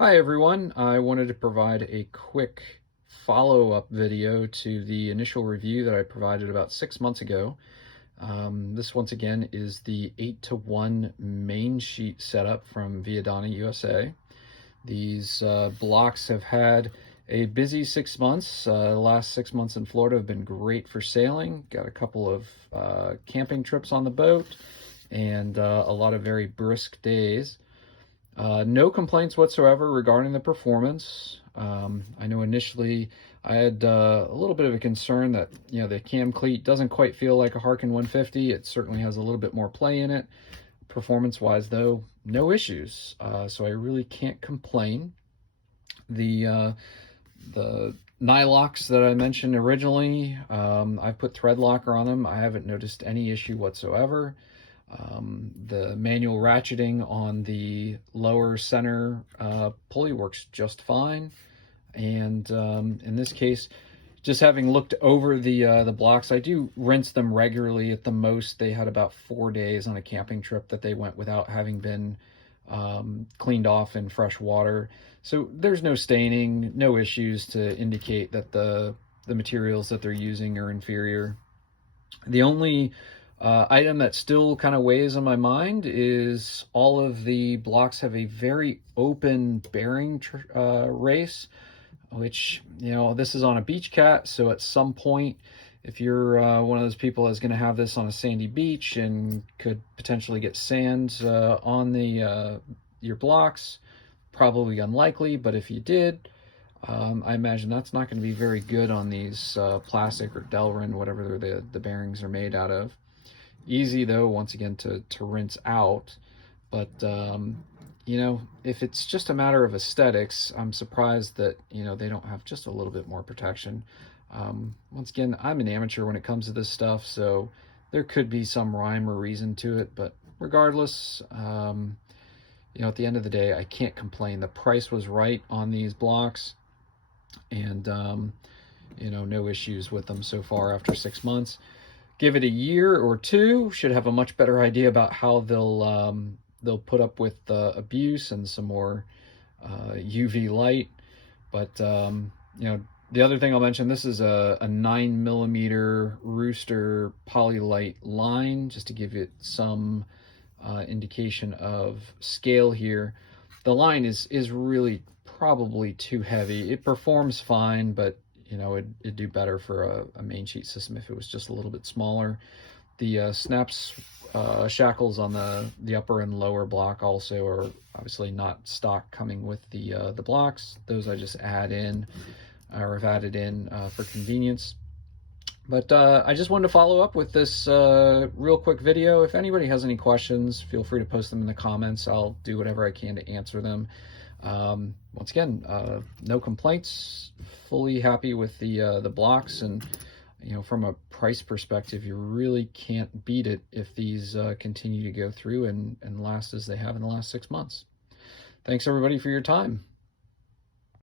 Hi everyone, I wanted to provide a quick follow-up video to the initial review that I provided about 6 months ago. This once again is the 8-to-1 main sheet setup from Viadana, USA. These blocks have had a busy 6 months. The last 6 months in Florida have been great for sailing. Got a couple of camping trips on the boat and a lot of very brisk days. No complaints whatsoever regarding the performance. I know initially I had a little bit of a concern that, the cam cleat doesn't quite feel like a Harken 150. It certainly has a little bit more play in it. Performance-wise, though, no issues. So I really can't complain. The nylocks that I mentioned originally, I've put thread locker on them. I haven't noticed any issue whatsoever. The manual ratcheting on the lower center pulley works just fine. And in this case, just having looked over the blocks, I do rinse them regularly. At the most, they had about 4 days on a camping trip that they went without having been cleaned off in fresh water. So there's no staining, no issues to indicate that the materials that they're using are inferior. The only item that still kind of weighs on my mind is all of the blocks have a very open bearing race, which, this is on a beach cat. So at some point, if you're one of those people that's going to have this on a sandy beach and could potentially get sand on your blocks, probably unlikely. But if you did, I imagine that's not going to be very good on these plastic or Delrin, whatever the bearings are made out of. Easy though, once again, to rinse out. But if it's just a matter of aesthetics, I'm surprised that they don't have just a little bit more protection. Once again, I'm an amateur when it comes to this stuff, so there could be some rhyme or reason to it. But regardless, at the end of the day, I can't complain. The price was right on these blocks, and no issues with them so far after 6 months. Give it a year or two, should have a much better idea about how they'll put up with abuse and some more UV light. But the other thing I'll mention, this is a 9mm Rooster Polylite line, just to give it some indication of scale here. The line is really probably too heavy. It performs fine, but it'd do better for a main sheet system if it was just a little bit smaller. The snaps shackles on the upper and lower block also are obviously not stock coming with the blocks. Those I just add in, or have added in for convenience. But I just wanted to follow up with this real quick video. If anybody has any questions, feel free to post them in the comments. I'll do whatever I can to answer them. Once again, no complaints, fully happy with the blocks, and from a price perspective, you really can't beat it if these continue to go through and last as they have in the last 6 months. Thanks everybody for your time.